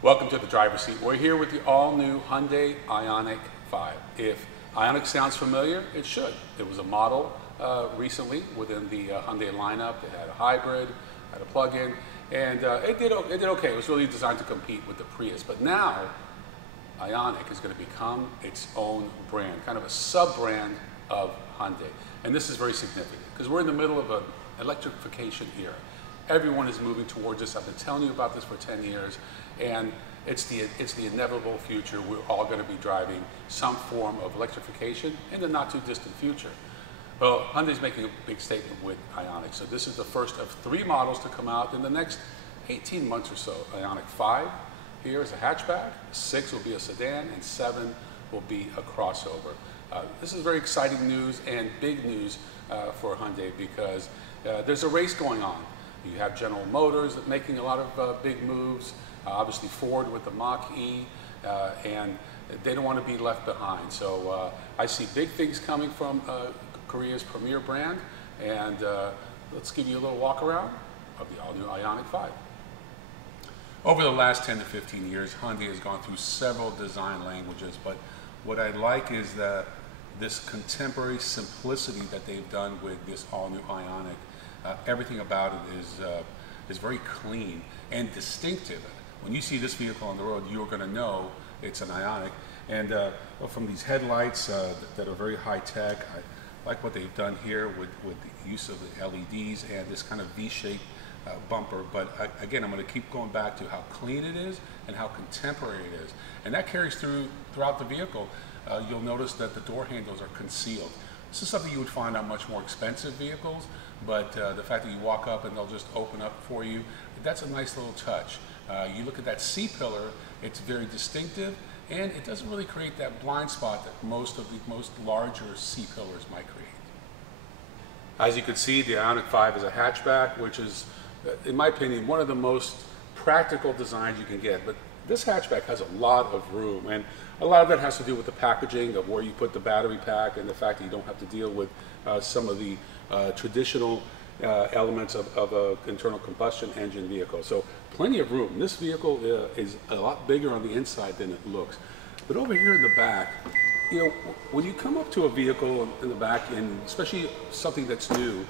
Welcome to the driver's seat. We're here with the all-new Hyundai Ioniq 5. If Ioniq sounds familiar, it should. It was a model recently within the Hyundai lineup. It had a hybrid, had a plug-in, and it did okay. It was really designed to compete with the Prius. But now, Ioniq is going to become its own brand, kind of a sub-brand of Hyundai. And this is very significant because we're in the middle of an electrification era. Everyone is moving towards this. I've been telling you about this for 10 years, and it's the inevitable future. We're all going to be driving some form of electrification in the not too distant future. Well, Hyundai's making a big statement with Ioniq. So this is the first of 3 models to come out in the next 18 months or so. Ioniq 5 here is a hatchback, 6 will be a sedan, and 7 will be a crossover. This is very exciting news and big news for Hyundai because there's a race going on. You have General Motors making a lot of big moves, obviously Ford with the Mach-E, and they don't want to be left behind. So I see big things coming from Korea's premier brand, and let's give you a little walk around of the all-new Ioniq 5. Over the last 10 to 15 years, Hyundai has gone through several design languages, but what I like is that this contemporary simplicity that they've done with this all-new Ioniq. Everything about it is very clean and distinctive. When you see this vehicle on the road, you're going to know it's an Ioniq. And from these headlights that are very high tech, I like what they've done here with the use of the LEDs and this kind of V-shaped bumper. But again, I'm going to keep going back to how clean it is and how contemporary it is. And that carries throughout the vehicle. You'll notice that the door handles are concealed. This is something you would find on much more expensive vehicles, but the fact that you walk up and they'll just open up for you, that's a nice little touch. You look at that C-pillar, it's very distinctive, and it doesn't really create that blind spot that most larger C-pillars might create. As you can see, the Ioniq 5 is a hatchback, which is, in my opinion, one of the most practical designs you can get. But this hatchback has a lot of room, and a lot of that has to do with the packaging of where you put the battery pack and the fact that you don't have to deal with some of the traditional elements of an internal combustion engine vehicle. So plenty of room. This vehicle is a lot bigger on the inside than it looks. But over here in the back, you know, when you come up to a vehicle in the back, and especially something that's new,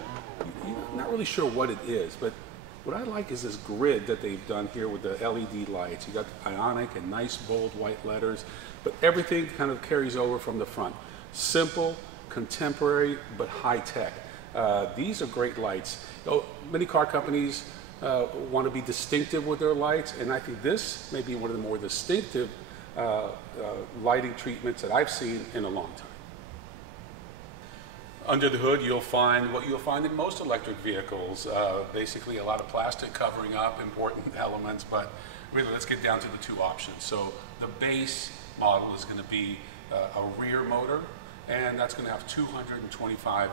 you're not really sure what it is. But what I like is this grid that they've done here with the LED lights. You got the Ioniq and nice bold white letters, but everything kind of carries over from the front. Simple, contemporary, but high tech. These are great lights. You know, many car companies want to be distinctive with their lights, and I think this may be one of the more distinctive lighting treatments that I've seen in a long time. Under the hood, you'll find what you'll find in most electric vehicles, basically a lot of plastic covering up important elements, but really let's get down to the 2 options. So the base model is going to be a rear motor, and that's going to have 225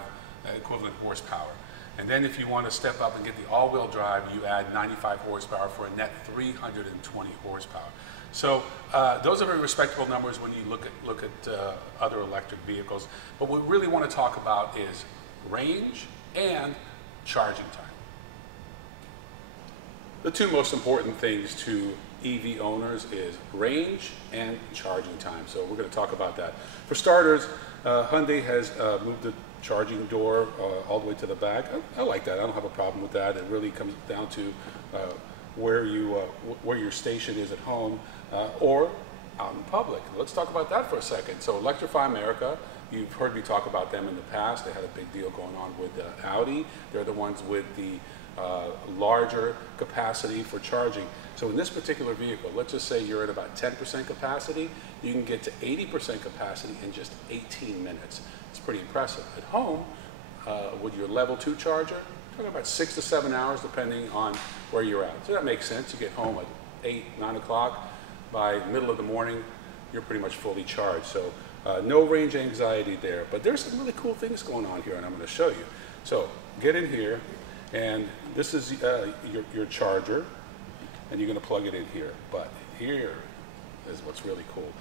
equivalent horsepower. And then if you want to step up and get the all-wheel drive, you add 95 horsepower for a net 320 horsepower. So those are very respectable numbers when you look at other electric vehicles. But what we really want to talk about is range and charging time. The 2 most important things to EV owners is range and charging time. So we're going to talk about that. For starters, Hyundai has moved the charging door all the way to the back. I like that. I don't have a problem with that. It really comes down to where your station is at home or out in public. Let's talk about that for a second. So Electrify America, you've heard me talk about them in the past. They had a big deal going on with Audi. They're the ones with the larger capacity for charging. So in this particular vehicle, let's just say you're at about 10% capacity, you can get to 80% capacity in just 18 minutes. It's pretty impressive. At home, with your level 2 charger, talking about 6 to 7 hours depending on where you're at. So that makes sense. You get home at 8, 9 o'clock. By middle of the morning, you're pretty much fully charged. So no range anxiety there. But there's some really cool things going on here, and I'm going to show you. So get in here, and this is your charger, and you're going to plug it in here. But here is what's really cool.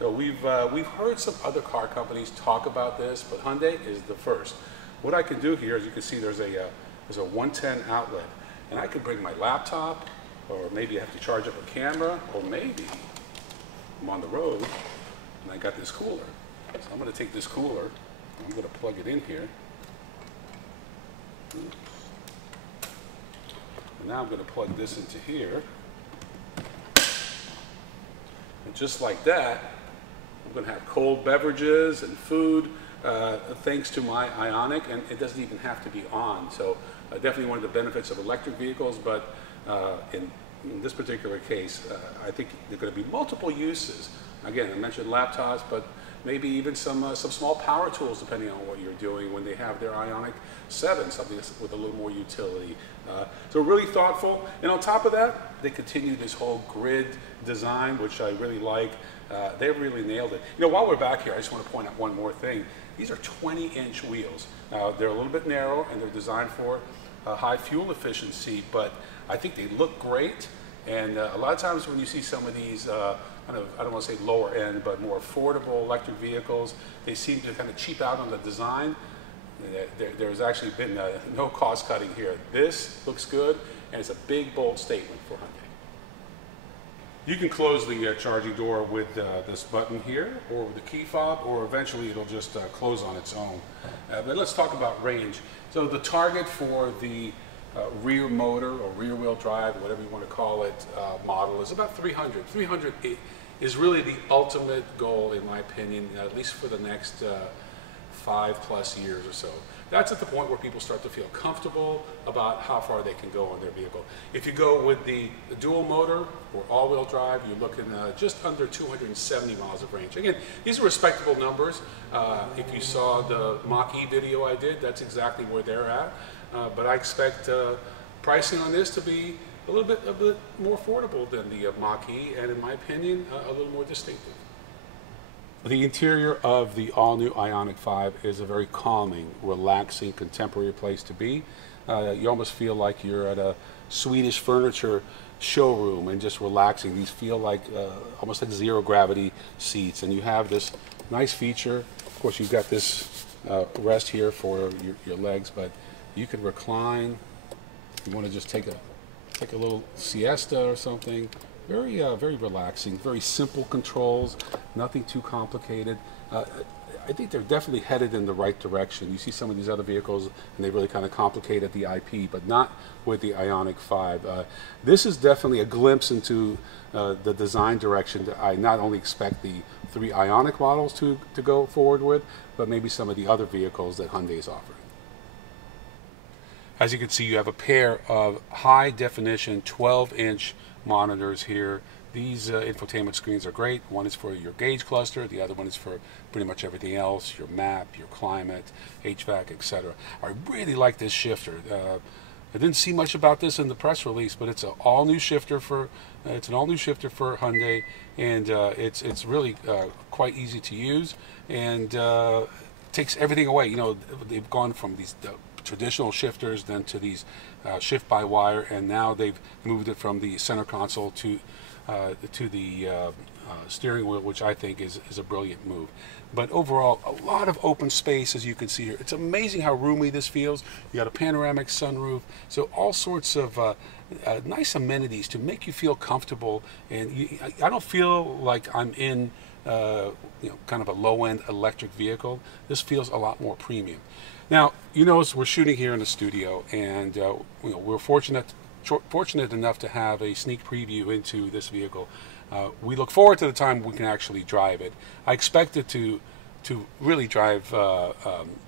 So we've heard some other car companies talk about this, but Hyundai is the first. What I can do here, as you can see, there's a 110 outlet, and I can bring my laptop, or maybe I have to charge up a camera, or maybe I'm on the road and I got this cooler. So I'm going to take this cooler, I'm going to plug it in here. And now I'm going to plug this into here. And just like that, I'm going to have cold beverages and food thanks to my Ioniq, and it doesn't even have to be on. So definitely one of the benefits of electric vehicles, but in this particular case, I think there are going to be multiple uses. Again, I mentioned laptops, but maybe even some small power tools, depending on what you're doing when they have their Ioniq 7, something that's with a little more utility. So really thoughtful. And on top of that, they continue this whole grid design, which I really like. They really nailed it. You know, while we're back here, I just want to point out one more thing. These are 20-inch wheels. They're a little bit narrow, and they're designed for high fuel efficiency, but I think they look great. And a lot of times when you see some of these, I don't want to say lower end, but more affordable electric vehicles, they seem to kind of cheap out on the design. There's actually been no cost cutting here. This looks good, and it's a big, bold statement for Hyundai. You can close the charging door with this button here, or with the key fob, or eventually it'll just close on its own. But let's talk about range. So the target for the rear motor or rear wheel drive, whatever you want to call it, model is about 300. 300 is really the ultimate goal, in my opinion, at least for the next 5+ years or so. That's at the point where people start to feel comfortable about how far they can go on their vehicle. If you go with the dual motor or all-wheel drive, you're looking just under 270 miles of range. Again, these are respectable numbers. If you saw the Mach-E video I did, that's exactly where they're at. But I expect pricing on this to be a bit more affordable than the Mach-E, and in my opinion, a little more distinctive. The interior of the all-new Ioniq 5 is a very calming, relaxing, contemporary place to be. You almost feel like you're at a Swedish furniture showroom and just relaxing. These feel like almost like zero-gravity seats, and you have this nice feature. Of course, you've got this rest here for your legs, but you can recline. You want to just take a little siesta or something. Very relaxing, very simple controls, nothing too complicated. I think they're definitely headed in the right direction. You see some of these other vehicles, and they really kind of complicated the IP, but not with the Ioniq 5. This is definitely a glimpse into the design direction that I not only expect the 3 Ioniq models to go forward with, but maybe some of the other vehicles that Hyundai is offering. As you can see, you have a pair of high-definition 12-inch monitors here. These infotainment screens are great. One is for your gauge cluster, the other one is for pretty much everything else, your map, your climate, HVAC, etc. I really like this shifter. I didn't see much about this in the press release, but it's an all-new shifter for Hyundai, and it's really quite easy to use, and takes everything away. You know, they've gone from these traditional shifters then to these shift by wire, and now they've moved it from the center console to the steering wheel, which I think is a brilliant move. But overall, a lot of open space, as you can see here. It's amazing how roomy this feels. You got a panoramic sunroof, so all sorts of nice amenities to make you feel comfortable. And I don't feel like I'm in kind of a low-end electric vehicle. This feels a lot more premium. Now, you notice we're shooting here in the studio, and we're fortunate enough to have a sneak preview into this vehicle. We look forward to the time we can actually drive it. I expect it to really drive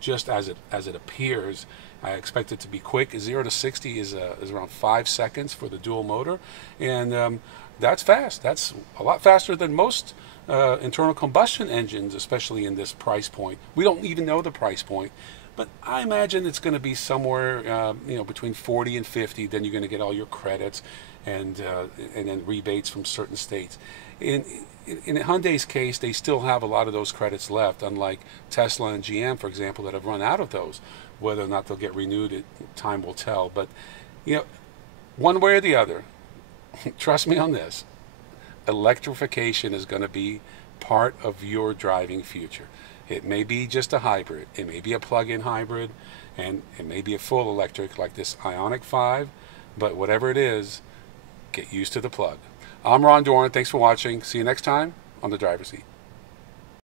just as it appears. I expect it to be quick. 0 to 60 is around 5 seconds for the dual motor, and that's fast. That's a lot faster than most internal combustion engines, especially in this price point. We don't even know the price point, but I imagine it's going to be somewhere between 40 and 50. Then you're going to get all your credits and then rebates from certain states. In Hyundai's case, they still have a lot of those credits left, unlike Tesla and GM, for example, that have run out of those. Whether or not they'll get renewed, time will tell. But one way or the other, trust me on this, electrification is going to be part of your driving future. It may be just a hybrid, it may be a plug-in hybrid, and it may be a full electric like this Ioniq 5, but whatever it is, get used to the plug. I'm Ron Doran. Thanks for watching. See you next time on The Driver's Seat.